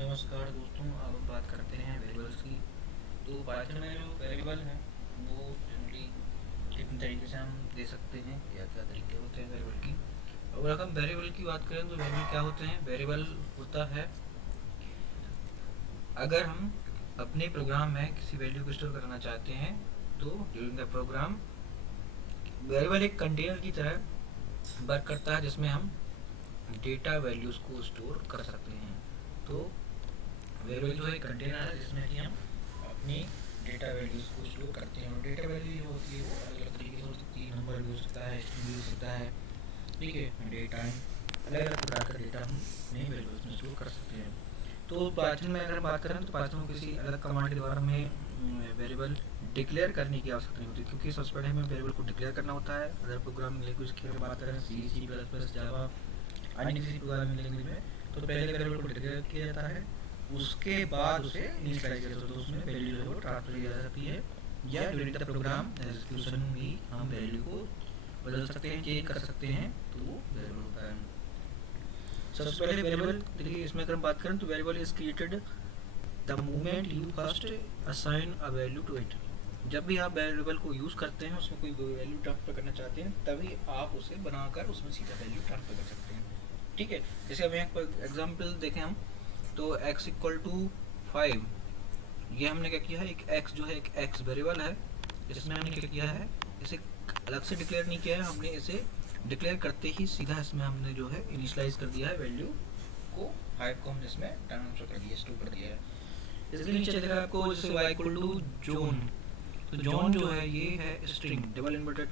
नमस्कार दोस्तों, अब हम बात करते हैं वेरिएबल्स की। तो पाइथन में जो वेरिएबल है वो जनरली कितने तरीके से हम दे सकते हैं या क्या तरीके होते हैं वेरिएबल की। अगर हम वेरिएबल की बात करें तो वेरिएबल क्या होते हैं। वेरिएबल होता है अगर हम अपने प्रोग्राम में किसी वैल्यू को स्टोर करना चाहते हैं तो ड्यूरिंग द प्रोग्राम वेरिएबल एक कंटेनर की तरह वर्क करता है जिसमें हम डेटा वैल्यूज़ को स्टोर कर सकते हैं। तो वेरिएबल जो है कंटेनर है जिसमें कि हम अपनी डेटा वैल्यूज़ को स्टोर करते हैं। और डेटा वैल्यू जो होती है वो अलग अलग तरीके से हो सकती है। नंबर भी हो सकता है, स्ट्रिंग भी हो सकता है, ठीक है। डेटा अलग अलग प्रकार का डेटा हम नए वैल्यूज़ में स्टोर कर सकते हैं। तो पाइथन में अगर हम बात करें तो पाइथन में किसी अलग कमांड के द्वारा हमें वेरिएबल डिक्लेयर करने की आवश्यकता नहीं होती, क्योंकि सबसे पहले हमें वेरिएबल को डिक्लेयर करना होता है। अगर प्रोग्रामिंग लैंग्वेज की बात करें सी सी प्लस प्लस जावा अन्य किसी प्रोग्रामिंग लैंग्वेज में, तो पहले वेरिएबल को डिक्लेयर किया जाता है, उसके बाद उसे इनिशियलाइज किया जाता है। तो उसमें वैल्यू जो है वो ट्रांसफर की जा सकती है, या ड्यूरिंग द प्रोग्राम एग्जीक्यूशन भी हम वैल्यू को बदल सकते हैं, चेंज कर सकते हैं। तो वो वेरिएबल होता है। सबसे पहले वेरिएबल देखिए, इसमें अगर हम बात करें तो variable is created the moment you first assign a value to it. जब भी आप वेरिएबल को यूज़ करते हैं, उसमें कोई वैल्यू ट्रांसफर करना चाहते हैं, तभी आप उसे बनाकर उसमें सीधा वैल्यू ट्रांसफर कर सकते हैं, ठीक है। जैसे अब एक एग्जांपल देखें हम, तो x इक्वल टू 5, ये हमने क्या किया है, एक x जो है एक x वेरिएबल है, इसमें हमने क्या किया है, इसे अलग से डिक्लेयर नहीं किया है, हमने इसे डिक्लेयर करते ही सीधा इसमें हमने जो है इनिशियलाइज कर दिया है वैल्यू को, 5 को हमने इसमें ट्रांसफर कर दिया, स्टोर कर दिया है। इसके नीचे देखा आपको जैसे y इक्वल टू जोन, तो जोन जो है ये है स्ट्रिंग, डबल इन्वर्टेड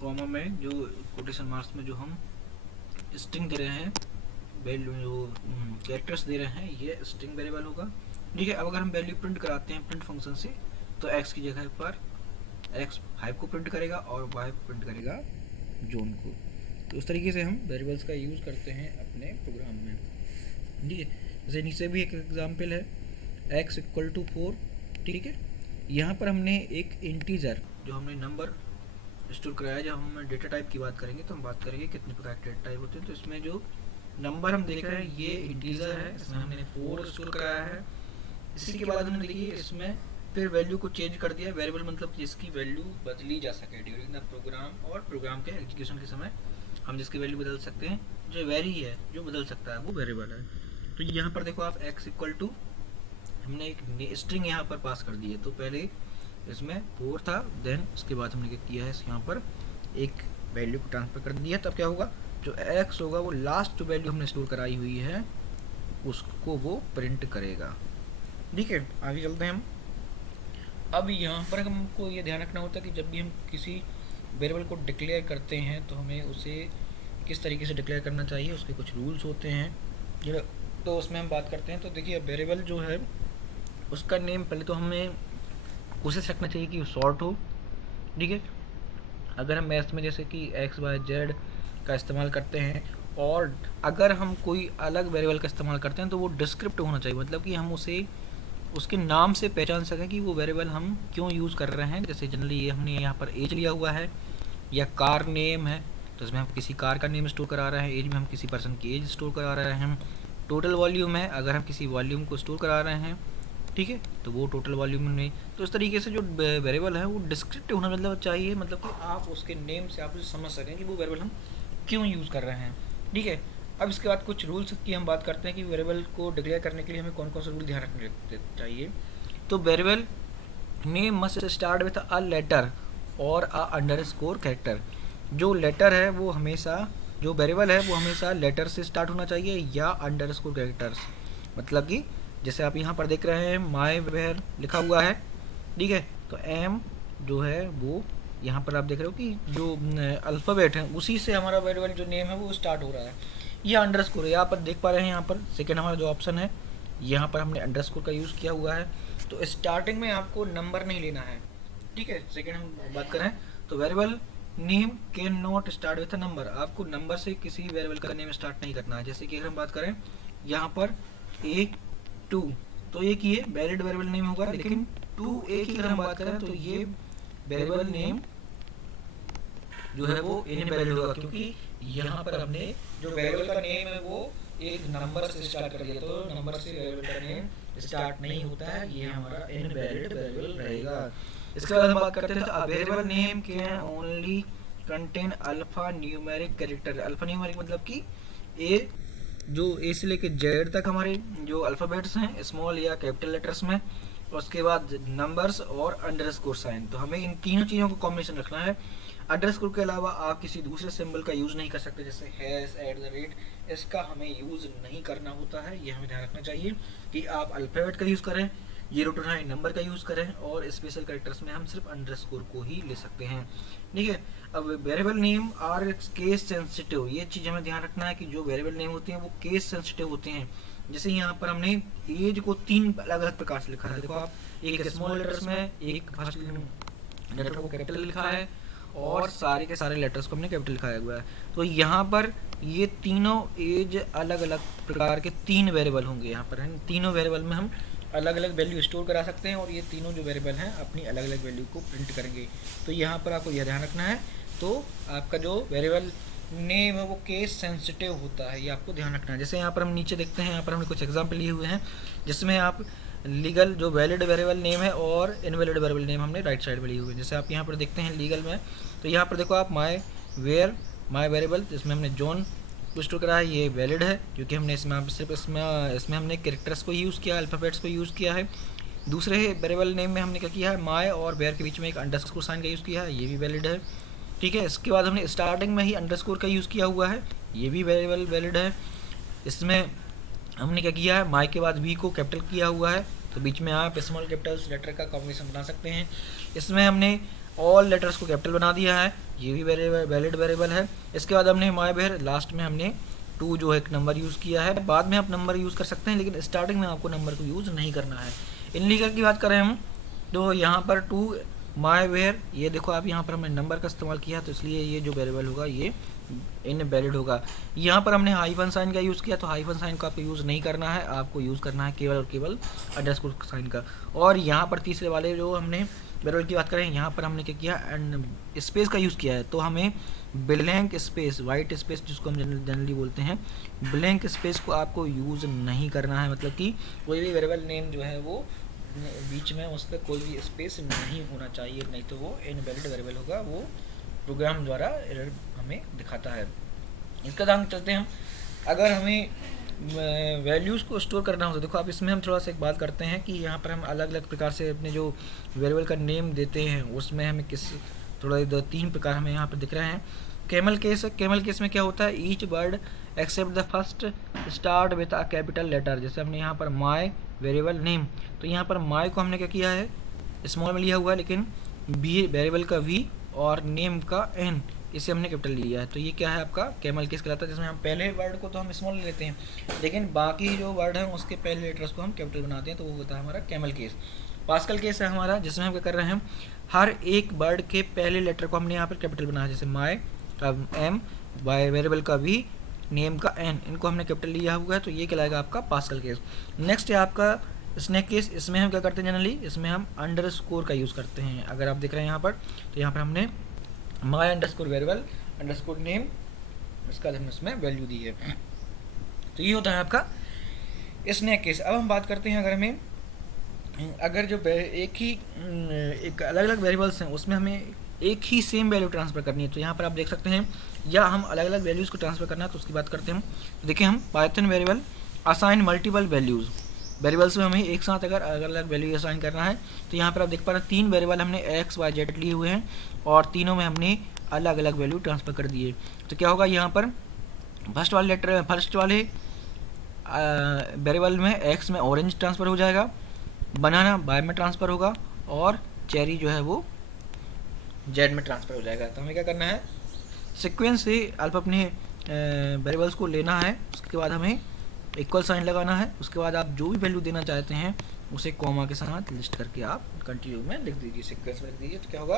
कॉमा में जो कोटेशन मार्क्स में जो हम स्ट्रिंग दे रहे हैं, वैल्यू जो कैरेक्टर्स दे रहे हैं, ये स्ट्रिंग वेरिएबल होगा, ठीक है। अब अगर हम वैल्यू प्रिंट कराते हैं प्रिंट फंक्शन से, तो x की जगह पर x 5 को प्रिंट करेगा और y प्रिंट करेगा जोन को। तो उस तरीके से हम वेरिएबल्स का यूज़ करते हैं अपने प्रोग्राम में, ठीक है। जैसे नीचे भी एक एग्जांपल है x इक्वल टू 4, ठीक है। यहाँ पर हमने एक इंटीजर जो हमने नंबर स्टोर कराया। जब हम डेटा टाइप की बात करेंगे तो हम बात करेंगे कितने प्रकार के डेटा टाइप होते हैं। तो इसमें जो नंबर हम देख रहे हैं ये इंटीजर है, इसमें हमने 4 स्टोर कराया है। इसी के बाद हमने देखिए इसमें फिर वैल्यू को चेंज कर दिया। वेरिएबल मतलब जिसकी वैल्यू बदली जा सके ड्यूरिंग द प्रोग्राम, और प्रोग्राम के एग्जीक्यूशन के समय हम जिसकी वैल्यू बदल सकते हैं, जो वेरी है जो बदल सकता है वो वेरिएबल है। तो यहाँ पर देखो आप x इक्वल टू हमने एक स्ट्रिंग यहाँ पर पास कर दी है। तो पहले इसमें 4 था, देन उसके बाद हमने क्या किया है, यहाँ पर एक वैल्यू को ट्रांसफर कर दिया। तब क्या होगा, जो x होगा वो लास्ट जो वैल्यू हमने स्टोर कराई हुई है उसको वो प्रिंट करेगा, ठीक है। आगे चलते हैं हम। अब यहाँ पर हमको ये ध्यान रखना होता है कि जब भी हम किसी वेरिएबल को डिक्लेयर करते हैं तो हमें उसे किस तरीके से डिक्लेयर करना चाहिए, उसके कुछ रूल्स होते हैं, तो उसमें हम बात करते हैं। तो देखिए वेरिएबल जो है उसका नेम पहले तो हमें कोशिश रखना चाहिए कि शॉर्ट हो, ठीक है। अगर हम मैथ्स में जैसे कि एक्स वाई जेड का इस्तेमाल करते हैं, और अगर हम कोई अलग वेरिएबल का इस्तेमाल करते हैं तो वो डिस्क्रिप्टिव होना चाहिए, मतलब कि हम उसे उसके नाम से पहचान सकें कि वो वेरिएबल हम क्यों यूज़ कर रहे हैं। जैसे जनरली ये हमने यहाँ पर एज लिया हुआ है, या कार नेम है तो इसमें हम किसी कार का नेम स्टोर करा रहे हैं, एज में हम किसी पर्सन की एज स्टोर करा रहे हैं। टोटल वॉल्यूम है, अगर हम किसी वॉल्यूम को स्टोर करा रहे हैं, ठीक है, तो वो टोटल वॉल्यूम में। तो इस तरीके से जो वेरिएबल है वो डिस्क्रिप्टिव होना मतलब चाहिए, मतलब कि आप उसके नेम से आप समझ सकें कि वो वेरिएबल हम क्यों यूज़ कर रहे हैं, ठीक है। अब इसके बाद कुछ रूल्स की हम बात करते हैं कि वेरिएबल को डिक्लेयर करने के लिए हमें कौन कौन से रूल ध्यान रखने चाहिए। तो variable name must start with a letter और अ अंडरस्कोर कैरेक्टर। जो लेटर है वो हमेशा, जो वेरिएबल है वो हमेशा लेटर से स्टार्ट होना चाहिए या अंडरस्कोर कैरेक्टर्स। मतलब कि जैसे आप यहाँ पर देख रहे हैं माई वेयर लिखा हुआ है, ठीक है, तो एम जो है वो यहाँ पर आप देख रहे हो कि जो अल्फ़ाबेट है उसी से हमारा वेरिएबल जो नेम है वो स्टार्ट हो रहा है। यह अंडरस्कोर है, यहाँ पर देख पा रहे हैं, यहाँ पर सेकेंड हमारा जो ऑप्शन है यहाँ पर हमने अंडरस्कोर का यूज़ किया हुआ है। तो स्टार्टिंग में आपको नंबर नहीं लेना है, ठीक है। सेकेंड हम बात करें तो variable name can not start with a number, आपको नंबर से किसी वेरिएबल का नेम स्टार्ट नहीं करना है। जैसे कि अगर हम बात करें यहाँ पर A2, तो एक ये वैलिड वेरिएबल नेम होगा, लेकिन 2A की अगर हम बात करें तो ये वेरिएबल नेम जो है वो इनवैलिड होगा, क्योंकि यहाँ पर हमने जो वेरिएबल का नेम है वो एक नंबर से स्टार्ट कर दिया तो नंबर से वेरिएबल का नेम स्टार्ट नहीं होता है, ये हमारा इनवैलिड वेरिएबल रहेगा। इसके बाद हम बात करते हैं तो variable name can only contain alpha numeric character. Alpha numeric मतलब कि ए जो ए से लेके जेड तक हमारे जो अल्फ़ाबेट्स हैं स्मॉल या कैपिटल लेटर्स में, उसके बाद नंबर्स और अंडरस्कोर साइन। तो हमें इन तीनों चीज़ों को कॉम्बिनेशन रखना है। अंडरस्कोर के अलावा आप किसी दूसरे सिंबल का यूज़ नहीं कर सकते, जैसे हैश, एट द रेट, इसका हमें यूज़ नहीं करना होता है। ये हमें ध्यान रखना चाहिए कि आप अल्फ़ाबेट का यूज़ करें, 0 to 9 नंबर का यूज़ करें, और स्पेशल कैरेक्टर्स में हम सिर्फ अंडरस्कोर को ही ले सकते हैं। ठीक है। अब variable name are case sensitive, ये चीज़ हमें ध्यान रखना है कि जो वेरिएबल नेम होते हैं वो केस सेंसिटिव होते हैं। जैसे यहाँ पर हमने एज को 3 अलग अलग प्रकार से लिखा है। देखो आप, एक स्मॉल लेटर्स में, एक फर्स्ट लेटर को कैपिटल लिखा है, और सारे के सारे लेटर्स को हमने कैपिटल लिखाया हुआ है। तो यहाँ पर ये तीनों एज अलग अलग प्रकार के 3 वेरिएबल होंगे। यहाँ पर तीनों वेरिएबल में हम अलग अलग वैल्यू स्टोर करा सकते हैं, और ये तीनों जो वेरिएबल हैं अपनी अलग अलग वैल्यू को प्रिंट करेंगे। तो यहाँ पर आपको यह ध्यान रखना है। तो आपका जो वेरिएबल नेम है वो केस सेंसिटिव होता है, ये आपको ध्यान रखना है। जैसे यहाँ पर हम नीचे देखते हैं, यहाँ पर हमने कुछ एग्जाम्पल लिए हुए हैं जिसमें आप लीगल जो वैलिड वेरिएबल नेम है और इनवैलिड वेरिएबल नेम हमने राइट साइड में लिए हुए हैं। जैसे आप यहाँ पर देखते हैं लीगल में, तो यहाँ पर देखो आप माई वेरिएबल जिसमें हमने जॉन को स्टोर करा है, ये वैलिड है क्योंकि हमने इसमें सिर्फ इसमें हमने कैरेक्टर्स को यूज़ किया, अल्फ़ाबेट्स को यूज़ किया है। दूसरे वेरिएबल नेम में हमने क्या किया है, माई और वेयर के बीच में एक अंडरस्कोर साइन का यूज़ किया है, ये भी वैलिड है। ठीक है। इसके बाद हमने स्टार्टिंग में ही अंडरस्कोर का यूज़ किया हुआ है, ये भी वेरिएबल वैलिड है। इसमें हमने क्या किया है, माई के बाद वी को कैपिटल किया हुआ है, तो बीच में आप स्मॉल कैपिटल्स लेटर का कॉम्बिनेशन बना सकते हैं। इसमें हमने ऑल लेटर्स को कैपिटल बना दिया है, ये भी वैलिड वेरिएबल है। इसके बाद हमने माई वेयर, लास्ट में हमने 2 जो एक नंबर यूज़ किया है। बाद में आप नंबर यूज़ कर सकते हैं, लेकिन स्टार्टिंग में आपको नंबर को यूज़ नहीं करना है। इनलीगल की बात करें हम, तो यहाँ पर 2 माई वेयर, ये देखो आप, यहाँ पर हमने नंबर का इस्तेमाल किया, तो इसलिए ये जो वेरिएबल होगा ये इनवैलिड होगा। यहाँ पर हमने हाइफन साइन का यूज़ किया, तो हाइफन साइन का आपको यूज़ नहीं करना है, आपको यूज़ करना है केवल और केवल अंडरस्कोर साइन का। और यहाँ पर तीसरे वाले जो हमने वेरिएबल की बात करें, यहाँ पर हमने क्या किया, एंड स्पेस का यूज़ किया है, तो हमें ब्लैंक स्पेस, वाइट स्पेस जिसको हम जनरली बोलते हैं, ब्लैंक स्पेस को आपको यूज़ नहीं करना है। मतलब कि कोई भी वेरिएबल नेम जो है वो बीच में उसका कोई भी स्पेस नहीं होना चाहिए, नहीं तो वो इनवैलिड वेरिएबल होगा, वो प्रोग्राम द्वारा एरर हमें दिखाता है। इसका दाम चलते हैं हम, अगर हमें वैल्यूज़ को स्टोर करना हो तो देखो आप, इसमें हम थोड़ा सा एक बात करते हैं कि यहाँ पर हम अलग अलग प्रकार से अपने जो वेरिएबल का नेम देते हैं उसमें हमें थोड़ा 2-3 प्रकार हमें यहाँ पर दिख रहे हैं। कैमल केस है, कैमल केस में क्या होता है, each word except the first start with a capital letter. जैसे हमने यहाँ पर माई वेरिएबल नेम, तो यहाँ पर माई को हमने क्या किया है, स्मॉल में लिया हुआ है, लेकिन बी वेरिएबल का वी और नेम का एन, इसे हमने कैपिटल लिया है। तो ये क्या है, आपका कैमल केस कहलाता है, जिसमें हम पहले वर्ड को तो हम स्मॉल लेते हैं, लेकिन बाकी जो वर्ड हैं उसके पहले लेटर्स को हम कैपिटल बनाते हैं, तो वो होता है हमारा कैमल केस। पास्कल केस है हमारा, जिसमें हम क्या कर रहे हैं, हर एक वर्ड के पहले लेटर को हमने यहाँ पर कैपिटल बनाया, जैसे माई का एम, वाई वेरिएबल का वी, नेम का एन, इनको हमने कैपिटल लिया हुआ है, तो ये कहलाएगा आपका पास्कल केस। नेक्स्ट है आपका स्नेक केस। इसमें हम क्या करते हैं जनरली, इसमें हम अंडरस्कोर का यूज़ करते हैं। अगर आप देख रहे हैं यहाँ पर, तो यहाँ पर हमने माई अंडरस्कोर वेरिएबल अंडरस्कोर नेम, इसका हमने इसमें वैल्यू दी है। तो ये होता है आपका स्नेक केस। अब हम बात करते हैं, अगर जो एक अलग अलग वेरिएबल्स हैं उसमें हमें एक ही सेम वैल्यू ट्रांसफ़र करनी है, तो यहाँ पर आप देख सकते हैं, या हम अलग अलग वैल्यूज़ को ट्रांसफ़र करना है तो उसकी बात करते हैं हम। तो देखिए, हम Python variable assign multiple values, variables में हमें एक साथ अगर अलग अलग वैल्यू असाइन करना है, तो यहाँ पर आप देख पा रहे हैं 3 वेरिएबल हमने एक्स वाई जेड लिए हुए हैं, और तीनों में हमने अलग अलग वैल्यू ट्रांसफ़र कर दिए। तो क्या होगा, यहाँ पर फर्स्ट वाले वेरिएबल में एक्स में ऑरेंज ट्रांसफ़र हो जाएगा, बनाना वाई में ट्रांसफ़र होगा, और चेरी जो है वो जेड में ट्रांसफ़र हो जाएगा। तो हमें क्या करना है, सीक्वेंस से आप अपने वेरिएबल्स को लेना है, उसके बाद हमें इक्वल साइन लगाना है, उसके बाद आप जो भी वैल्यू देना चाहते हैं उसे कॉमा के साथ लिस्ट करके आप कंटिन्यू में लिख दीजिए, सीक्वेंस में लिख दीजिए। तो क्या होगा,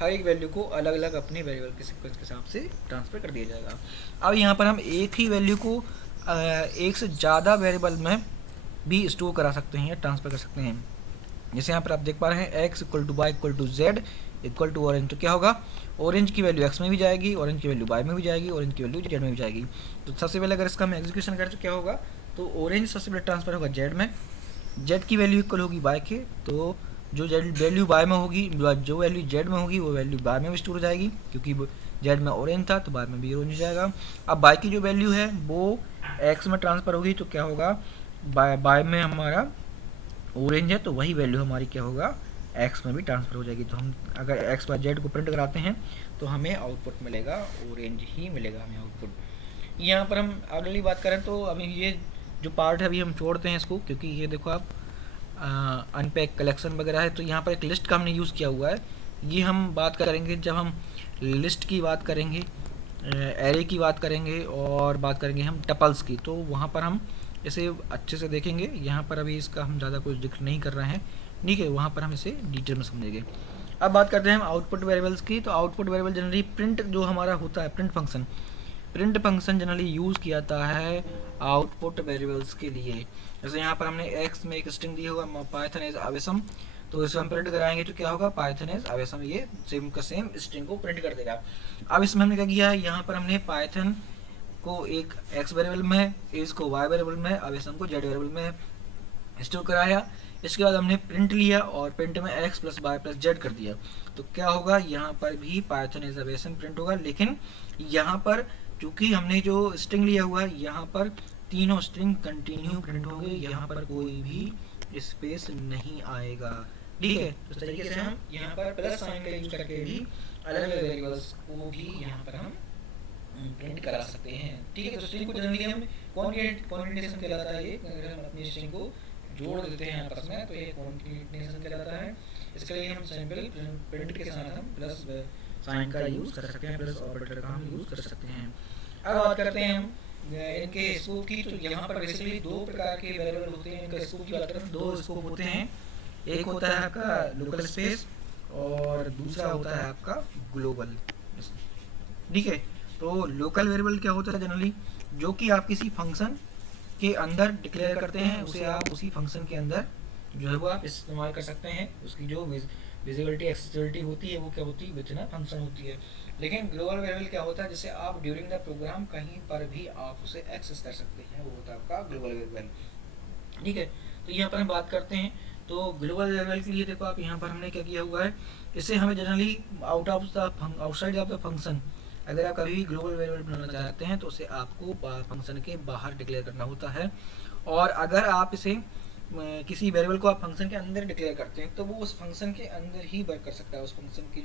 हर एक वैल्यू को अलग अलग अपने वेरिएबल के सीक्वेंस के हिसाब से ट्रांसफ़र कर दिया जाएगा। अब यहाँ पर हम एक ही वैल्यू को एक से ज़्यादा वेरिएबल में भी स्टोर करा सकते हैं या ट्रांसफ़र कर सकते हैं। जैसे यहाँ पर आप देख पा रहे हैं, x equal to y equal to z, equal to orange, तो क्या होगा, ऑरेंज की वैल्यू एक्स में भी जाएगी, ऑरेंज की वैल्यू वाई में भी जाएगी, ऑरेंज की वैल्यू जेड में भी जाएगी। तो सबसे पहले अगर इसका हम एग्जीक्यूशन करें तो क्या होगा, तो ऑरेंज सबसे पहले ट्रांसफर होगा जेड में, जेड की वैल्यू इक्वल होगी वाई के, तो जो जेड वैल्यू वाई में होगी, जो वैल्यू जेड में होगी वो वैल्यू वाई में भी स्टोर हो जाएगी, क्योंकि जेड में ऑरेंज था तो वाई में भी ऑरेंज हो जाएगा। अब वाई की जो वैल्यू है वो एक्स में ट्रांसफर होगी, तो क्या होगा, वाई में हमारा ऑरेंज है तो वही वैल्यू हमारी क्या होगा, एक्स में भी ट्रांसफर हो जाएगी। तो हम अगर एक्स बाय जेड को प्रिंट कराते हैं तो हमें आउटपुट मिलेगा ऑरेंज ही मिलेगा हमें आउटपुट। यहाँ पर हम अगली बात करें तो अभी ये जो पार्ट है अभी हम छोड़ते हैं इसको, क्योंकि ये देखो आप अनपैक कलेक्शन वगैरह है, तो यहाँ पर एक लिस्ट का हमने यूज़ किया हुआ है। ये हम बात करेंगे जब हम लिस्ट की बात करेंगे, एरे की बात करेंगे और बात करेंगे हम टपल्स की, तो वहाँ पर हम इसे अच्छे से देखेंगे। यहाँ पर अभी इसका हम ज़्यादा कुछ जिक्र नहीं कर रहे हैं, ठीक है, वहाँ पर हम इसे डिटेल में समझेंगे। अब बात करते हैं हम आउटपुट वेरिएबल्स की। तो आउटपुट वेरिएबल जनरली प्रिंट जो हमारा होता है, प्रिंट फंक्शन जनरली यूज़ किया जाता है आउटपुट वेरिएबल्स के लिए। जैसे यहाँ पर हमने एक्स में एक स्ट्रिंग दी होगा पाइथन इज अवेसम, तो इसे हम प्रिंट कराएंगे तो क्या होगा, पाइथन इज अवेसम, ये सेम का सेम स्ट्रिंग को प्रिंट कर देगा। अब इसमें हमने क्या किया है, यहाँ पर हमने पाइथन को एक एक्स वेरिएबल में, इसको वाई वेरिएबल में, अवेसम को जेड वेरिएबल में स्टोर कराया। इसके बाद हमने प्रिंट लिया और प्रिंट में x plus y plus z कर दिया, तो क्या होगा, यहाँ पर भी पाइथन इज अवेसम प्रिंट होगा। लेकिन यहाँ पर चूंकि हमने जो स्ट्रिंग लिया हुआ है, यहाँ पर तीनों स्ट्रिंग कंटिन्यू प्रिंट होंगे, यहाँ पर कोई भी स्पेस नहीं आएगा, ठीक है। तो इस तरीके से हम यहाँ पर प्लस साइन का यूज करके भी अलग अलग वेरिएबल्स को भी यहाँ पर हम प्रिंट करा सकते हैं, ठीक है। तो स्ट्रिंग को जनरली हम कॉन्केटेनेशन कहलाता है, ये अगर हम अपनी स्ट्रिंग को जोड़ देते हैं आपस में तो ये कॉन्केटेनेशन कहलाता है। इसके लिए हम सिंपल प्रिंट के साथ हम प्लस साइन का यूज कर सकते हैं, प्लस ऑपरेटर का हम यूज कर सकते हैं। अब बात करते हैं हम इनके स्कोप की। तो यहाँ पर बेसिकली दो प्रकार के वेरिएबल होते हैं, इनका स्कोप की बात करें, दो स्कोप होते हैं। एक होता है आपका लोकल स्पेस और दूसरा होता है आपका ग्लोबल, ठीक है। तो लोकल वेरिएबल क्या होता है जनरली, जो कि आप किसी फंक्शन के अंदर डिक्लेयर करते हैं, उसे आप उसी फंक्शन के अंदर जो है वो आप इस्तेमाल कर सकते हैं। उसकी जो विजिबिलिटी एक्सेसिबिलिटी होती है वो क्या होती है, विद इन फंक्शन होती है। लेकिन ग्लोबल वेरिएबल क्या होता है, जिसे आप ड्यूरिंग द प्रोग्राम कहीं पर भी आप उसे एक्सेस कर सकते हैं, वो होता है आपका ग्लोबल वेरिएबल, ठीक है। तो यहाँ पर हम बात करते हैं तो ग्लोबल वेरिएबल के लिए देखो आप, यहाँ पर हमने क्या किया हुआ है, इसे हमें generally outside of the function, अगर आप कभी भी ग्लोबल वेरिएबल बनाना चाहते हैं तो उसे आपको फंक्शन के बाहर डिक्लेयर करना होता है। और अगर आप इसे किसी वेरिएबल को आप फंक्शन के अंदर डिक्लेयर करते हैं तो वो उस फंक्शन के अंदर ही वर्क कर सकता है, उस फंक्शन की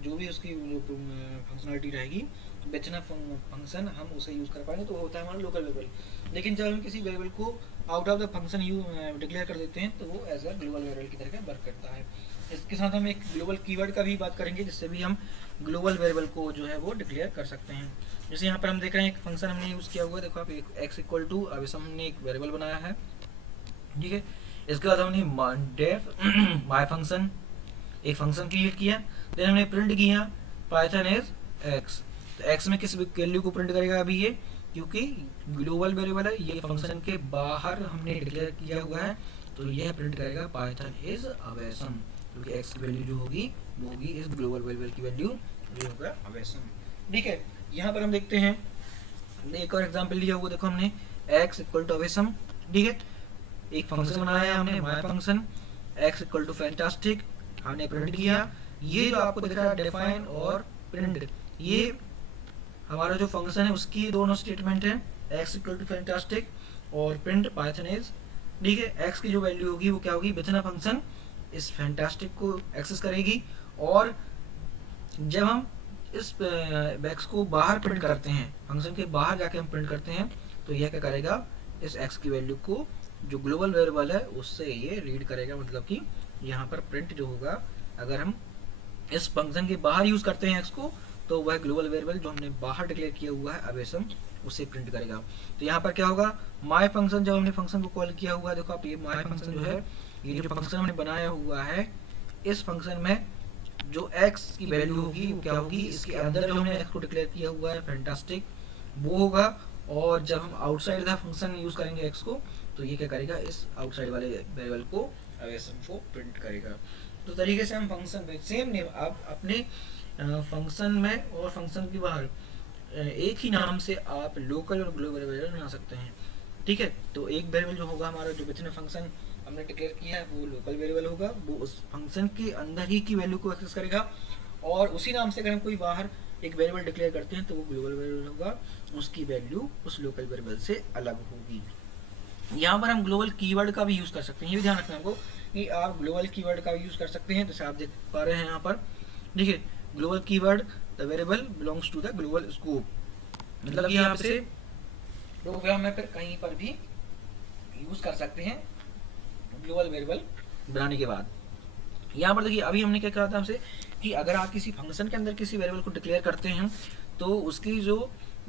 जो भी उसकी फंक्शनलिटी रहेगी बेचना फंक्शन हम उसे यूज़ कर पाएंगे, तो वो होता है हमारा लोकल वेरिएबल। लेकिन जब हम किसी वेरिएबल को out of the function declare कर देते हैं तो वो एज अ ग्लोबल वेरिएबल की तरह वर्क करता है। इसके साथ हम एक ग्लोबल कीवर्ड का भी बात करेंगे, जिससे भी हम ग्लोबल वेरिएबल को जो है वो डिक्लेयर कर सकते हैं। जैसे यहाँ पर हम देख रहे हैं एक फंक्शन हमने यूज़ किया हुआ है, देखो आप एक्स इक्वल टू, अब इस हमने एक वेरिएबल बनाया है, ठीक है। इसके बाद हमने डेफ माई फंक्शन एक फंक्शन क्रिएट किया, देन हमने प्रिंट किया पाइथन इज एक्स। तो एक्स में किस वैल्यू को प्रिंट करेगा अभी ये, क्योंकि ग्लोबल वेरिएबल है, ये फंक्शन के बाहर हमने डिक्लेयर किया हुआ है, तो यह प्रिंट करेगा पाइथन इज अवेसम, क्योंकि एक्स की वैल्यू जो होगी वो होगी इस ग्लोबल वेरिएबल की वैल्यू जो होगा अवेसम, ठीक है। यहाँ पर हम देखते हैं एक और एग्जांपल लिया हुआ, देखो हमने एक्स इक्वल टू अवेसम, ठीक है। एक फंक्शन बनाया हमने my function x equal to fantastic, हमने प्रिंट किया। ये जो आपको दिख रहा है डिफाइन और प्रिंट, ये हमारा जो फंक्शन है उसकी दोनों स्टेटमेंट है, एक्स इक्वल टू फैंटास्टिक और प्रिंट पाइथन इज, ठीक है। एक्स की जो वैल्यू होगी वो क्या होगी, विथिन अ फंक्शन इस फैंटास्टिक को एक्सेस करेगी, और जब हम इस एक्स को बाहर प्रिंट करते हैं, फंक्शन के बाहर जाके हम प्रिंट करते हैं, तो यह क्या करेगा, इस एक्स की वैल्यू को जो ग्लोबल वेरिएबल है उससे ये रीड करेगा। मतलब कि यहाँ पर प्रिंट जो होगा, अगर हम इस फंक्शन के बाहर यूज करते हैं एक्स को, तो वह ग्लोबल वेरिएबल जो हमने बाहर डिक्लेयर किया हुआ है अवेसम, उसे प्रिंट करेगा। तो यहाँ पर क्या होगा, माय फंक्शन, जब हमने फंक्शन को कॉल किया हुआ है, देखो आप ये माय फंक्शन जो है, ये जो फंक्शन हमने बनाया हुआ है, इस फंक्शन में जो एक्स की वैल्यू होगी वो क्या होगी, इसके अंदर जो हमने एक्स को डिक्लेयर किया हुआ है फैंटास्टिक वो होगा, और जब हम आउटसाइड द फंक्शन यूज करेंगे एक्स को, तो ये क्या करेगा, इस आउटसाइड वाले वेरिएबल को अवेसम को प्रिंट करेगा। तो तरीके से हम फंक्शन में सेम नेम आप अपने फंक्शन में और फंक्शन के बाहर एक ही नाम से आप लोकल और ग्लोबल वेरिएबल बना सकते हैं। ठीक है, तो एक वेरिएबल जो होगा हमारा, जो विथिन फंक्शन हमने डिक्लेयर किया है, वो लोकल वेरिएबल होगा, वो उस फंक्शन के अंदर ही की वैल्यू को एक्सेस करेगा। और उसी नाम से अगर हम कोई बाहर एक वेरिएबल डिक्लेयर करते हैं तो वो ग्लोबल वेरिएबल होगा, उसकी वैल्यू उस लोकल वेरिएबल से अलग होगी। यहाँ पर हम ग्लोबल कीवर्ड का भी यूज़ कर सकते हैं, ये भी ध्यान रखना आपको कि आप ग्लोबल कीवर्ड का भी यूज़ कर सकते हैं। जैसे आप देख पा रहे हैं यहाँ पर, देखिए global keyword the variable belongs to the global scope, मतलब कि आप इसे प्रोग्राम में फिर कहीं पर भी यूज़ कर सकते हैं ग्लोबल वेरिएबल बनाने के बाद। यहाँ पर देखिए अभी हमने क्या कहा था हमसे कि अगर आप किसी फंक्शन के अंदर किसी वेरिएबल को डिक्लेयर करते हैं तो उसकी जो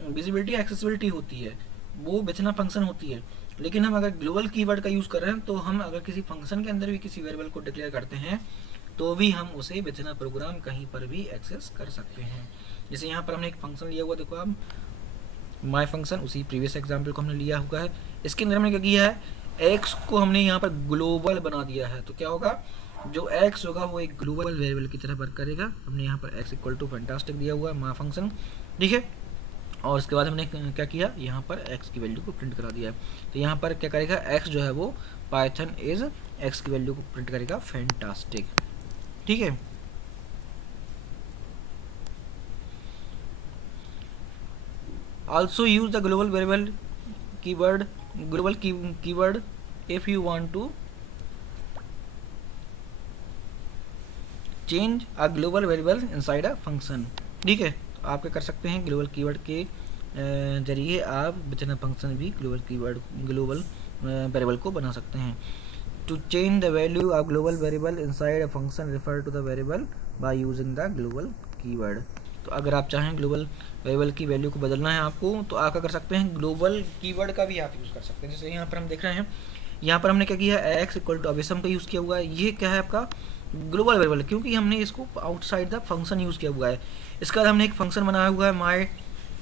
विजिबिलिटी एक्सेसिबिलिटी होती है वो बिना फंक्शन होती है। लेकिन हम अगर ग्लोबल कीवर्ड का यूज़ कर रहे हैं तो हम अगर किसी फंक्शन के अंदर भी किसी वेरिएबल को डिक्लेयर करते हैं तो भी हम उसे बिना प्रोग्राम कहीं पर भी एक्सेस कर सकते हैं। जैसे यहाँ पर हमने एक फंक्शन लिया हुआ, देखो आप माई फंक्शन, उसी प्रीवियस एग्जाम्पल को हमने लिया हुआ है। इसके अंदर हमने क्या किया है, एक्स को हमने यहाँ पर ग्लोबल बना दिया है। तो क्या होगा, जो एक्स होगा वो एक ग्लोबल वेरिएबल की तरह वर्क करेगा। हमने यहाँ पर एक्स इक्वल टू फैंटास्टिक दिया हुआ है माई फंक्शन, ठीक है। और उसके बाद हमने क्या किया, यहाँ पर एक्स की वैल्यू को प्रिंट करा दिया है। तो यहाँ पर क्या करेगा, एक्स जो है वो पाइथन इज एक्स की वैल्यू को प्रिंट करेगा फैंटास्टिक, ठीक है। Also use the global variable keyword global keyword if you want to change a global variable inside a function, ठीक है। तो आप क्या कर सकते हैं, ग्लोबल कीवर्ड के जरिए आप बिना फंक्शन भी ग्लोबल वेरिएबल को बना सकते हैं। To change the value of global variable inside a function, refer to the variable by using the global keyword। तो अगर आप चाहें ग्लोबल वेरिएबल की वैल्यू को बदलना है आपको, तो आप क्या कर सकते हैं, ग्लोबल कीवर्ड का भी आप यूज़ कर सकते हैं। जैसे यहाँ पर हम देख रहे हैं, यहाँ पर हमने क्या किया है, एक्स इक्वल टू अवेसम का यूज़ किया हुआ है। ये क्या है आपका ग्लोबल वेरिएबल, क्योंकि हमने इसको आउटसाइड द फंक्शन यूज़ किया हुआ है। इसके बाद हमने एक फंक्शन बनाया हुआ है माई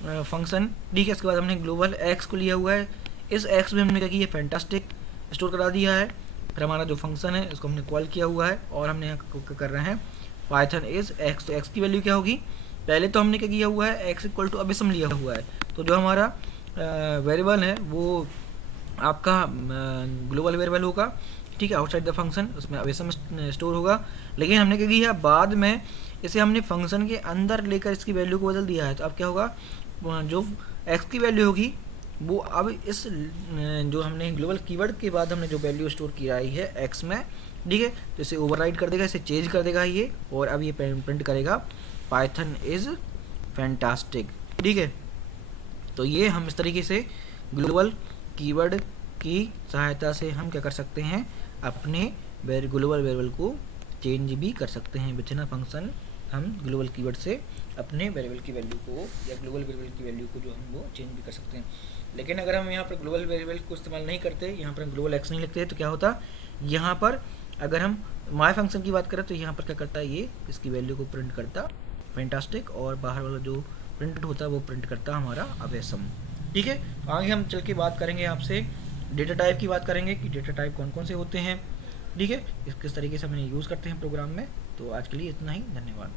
फंक्शन, ठीक है। इसके बाद हमने ग्लोबल एक्स को लिया हुआ है। इस एक्स में हमने क्या किया, फैंटास्टिक स्टोर करा दिया है। फिर हमारा जो फंक्शन है उसको हमने कॉल किया हुआ है और हमने यहाँ क्या कर रहे हैं, पाइथन इज एक्स। तो एक्स की वैल्यू क्या होगी, पहले तो हमने क्या किया हुआ है, एक्स इक्वल टू अवेसम लिया हुआ है। तो जो हमारा वेरिएबल है वो आपका ग्लोबल वेरिएबल होगा, ठीक है, आउटसाइड द फंक्शन, उसमें अवेसम स्टोर होगा। लेकिन हमने क्या किया, बाद में इसे हमने फंक्शन के अंदर लेकर इसकी वैल्यू को बदल दिया है। तो अब क्या होगा, जो एक्स की वैल्यू होगी वो अब इस जो हमने ग्लोबल कीवर्ड के बाद हमने जो वैल्यू स्टोर की आई है एक्स में, ठीक है, तो इसे ओवरराइड कर देगा, इसे चेंज कर देगा ये, और अब ये प्रिंट करेगा पाइथन इज फैंटास्टिक, ठीक है। तो ये हम इस तरीके से ग्लोबल कीवर्ड की सहायता से हम क्या कर सकते हैं, अपने ग्लोबल वेरिएबल को चेंज भी कर सकते हैं। बिना फंक्शन हम ग्लोबल कीवर्ड से अपने वेरिएबल की वैल्यू को या ग्लोबल वेरिएबल की वैल्यू को जो हम वो चेंज भी कर सकते हैं। लेकिन अगर हम यहाँ पर ग्लोबल वेरिएबल को इस्तेमाल नहीं करते, यहाँ पर हम ग्लोबल एक्स नहीं लिखते, तो क्या होता, यहाँ पर अगर हम माई फंक्शन की बात करें तो यहाँ पर क्या करता है, ये इसकी वैल्यू को प्रिंट करता फैंटास्टिक, और बाहर वाला जो प्रिंट होता है वो प्रिंट करता हमारा अवेसम, ठीक है। तो आगे हम चल के बात करेंगे आपसे डेटा टाइप की बात करेंगे कि डेटा टाइप कौन कौन से होते हैं, ठीक है, किस तरीके से हम इन्हें यूज़ करते हैं प्रोग्राम में। तो आज के लिए इतना ही, धन्यवाद।